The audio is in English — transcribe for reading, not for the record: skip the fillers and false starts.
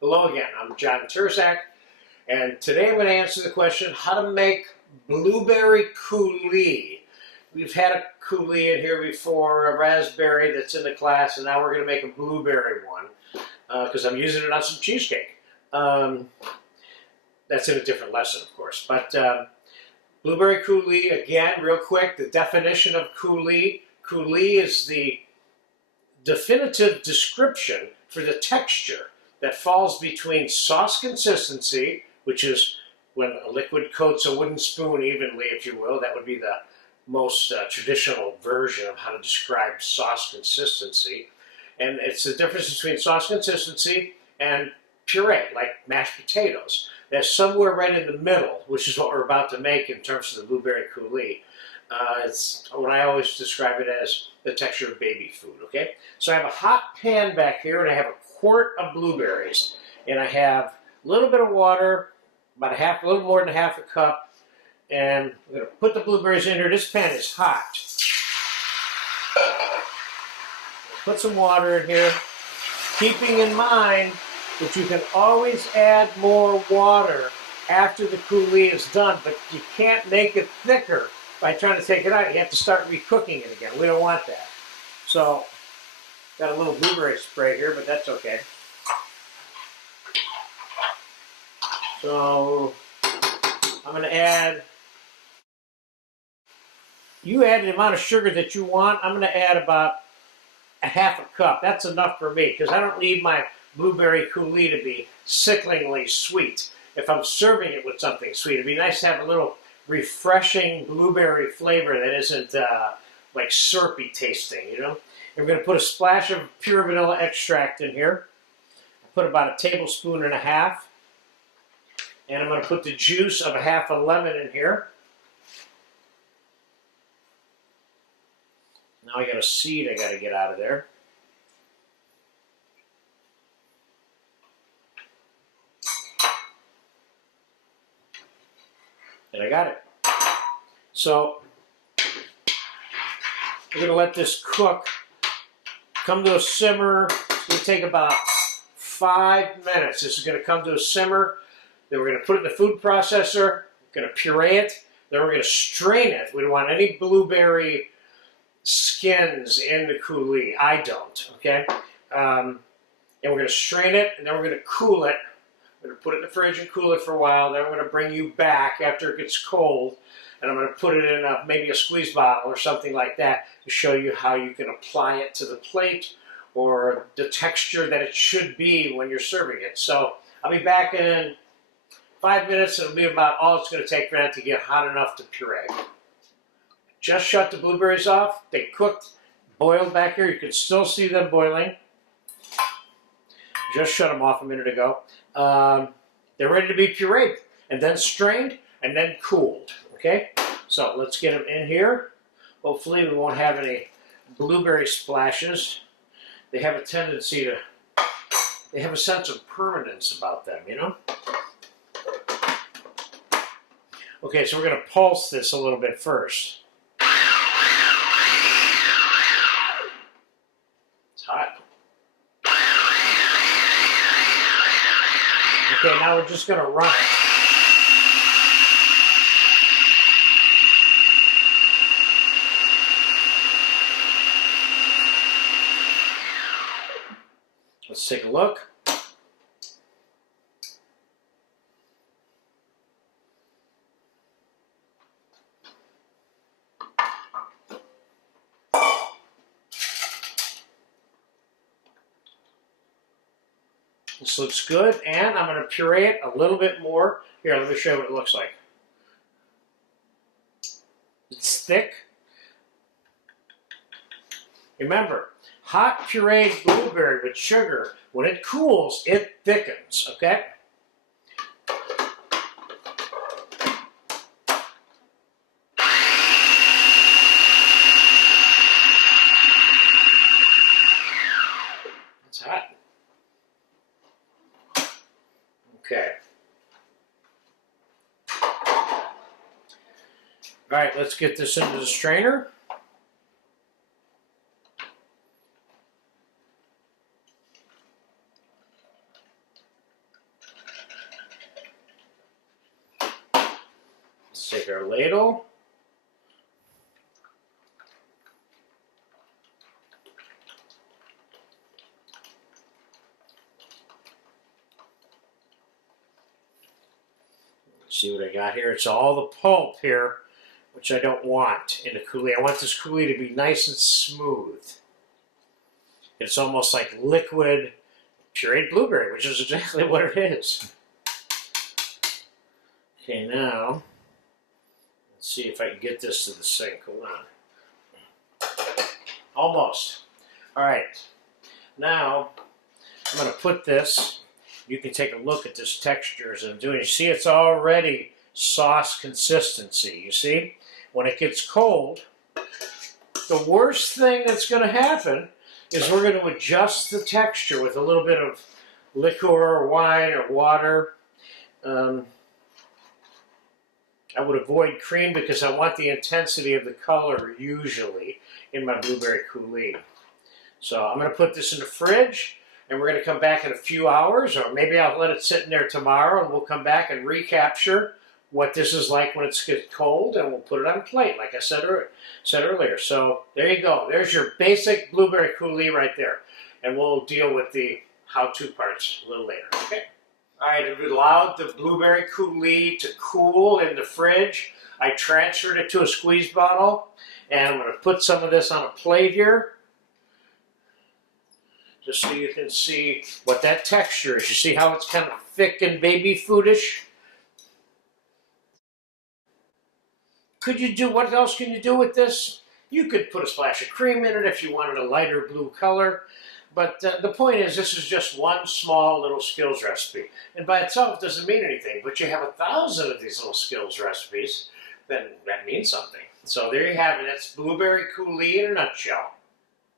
Hello again, I'm John Turzak, and today I'm going to answer the question how to make blueberry coulis. We've had a coulis in here before, a raspberry that's in the class, and now we're going to make a blueberry one because I'm using it on some cheesecake. That's in a different lesson, of course. But blueberry coulis, again, real quick, the definition of coulis. Coulis is the definitive description for the texture that falls between sauce consistency, which is when a liquid coats a wooden spoon evenly, if you will. That would be the most traditional version of how to describe sauce consistency. And it's the difference between sauce consistency and puree, like mashed potatoes. That's somewhere right in the middle, which is what we're about to make in terms of the blueberry coulis. It's what I always describe it as the texture of baby food, okay? So I have a hot pan back here, and I have a quart of blueberries. And I have a little bit of water, about a little more than half a cup. And I'm going to put the blueberries in here. This pan is hot. Put some water in here, keeping in mind that you can always add more water after the coulis is done, but you can't make it thicker by trying to take it out. You have to start recooking it again. We don't want that. So, got a little blueberry spray here, but that's okay. So, I'm going to add, you add the amount of sugar that you want. I'm going to add about a half a cup. That's enough for me because I don't need my blueberry coulis to be sickeningly sweet. If I'm serving it with something sweet, it'd be nice to have a little refreshing blueberry flavor that isn't like syrupy tasting, you know? And we're going to put a splash of pure vanilla extract in here. Put about a tablespoon and a half. And I'm going to put the juice of a half a lemon in here. Now I got a seed I got to get out of there. And I got it. So we're going to let this cook, come to a simmer. It's going to take about 5 minutes. This is going to come to a simmer. Then we're going to put it in the food processor. We're going to puree it. Then we're going to strain it. We don't want any blueberry skins in the coulis. I don't, okay? And we're going to strain it, and then we're going to cool it. We're going to put it in the fridge and cool it for a while. Then I'm going to bring you back after it gets cold, and I'm going to put it in maybe a squeeze bottle or something like that to show you how you can apply it to the plate or the texture that it should be when you're serving it. So I'll be back in 5 minutes. It'll be about all it's going to take for that to get hot enough to puree. Just shut the blueberries off. They cooked, boiled back here. You can still see them boiling. Just shut them off a minute ago. They're ready to be pureed and then strained and then cooled. Okay, so let's get them in here. Hopefully we won't have any blueberry splashes. They have a tendency to, they have a sense of permanence about them, you know? Okay, so we're going to pulse this a little bit first. It's hot. Okay, now we're just going to run it. Let's take a look. This looks good, and I'm going to puree it a little bit more. Here, let me show you what it looks like. It's thick. Remember, hot pureed blueberry with sugar, when it cools, it thickens, okay? It's hot. Okay. All right, let's get this into the strainer. Let's take our ladle. See what I got here? It's all the pulp here, which I don't want in the coulis. I want this coulis to be nice and smooth. It's almost like liquid pureed blueberry, which is exactly what it is. Okay, now, let's see if I can get this to the sink. Hold on. Almost. All right. Now, I'm going to put this. You can take a look at this texture as I'm doing. You see, it's already sauce consistency. You see? When it gets cold, the worst thing that's going to happen is we're going to adjust the texture with a little bit of liquor or wine or water. I would avoid cream because I want the intensity of the color usually in my blueberry coulis. So I'm going to put this in the fridge, and we're going to come back in a few hours, or maybe I'll let it sit in there tomorrow, and we'll come back and recapture what this is like when it's cold, and we'll put it on a plate, like I said earlier. So there you go. There's your basic blueberry coulis right there. And we'll deal with the how-to parts a little later. Okay. All right, I've allowed the blueberry coulis to cool in the fridge. I transferred it to a squeeze bottle, and I'm going to put some of this on a plate here, just so you can see what that texture is. You see how it's kind of thick and baby foodish? What else can you do with this? You could put a splash of cream in it if you wanted a lighter blue color. But the point is, this is just one small little skills recipe. And by itself doesn't mean anything, but you have 1,000 of these little skills recipes, then that means something. So there you have it. That's blueberry coulis in a nutshell.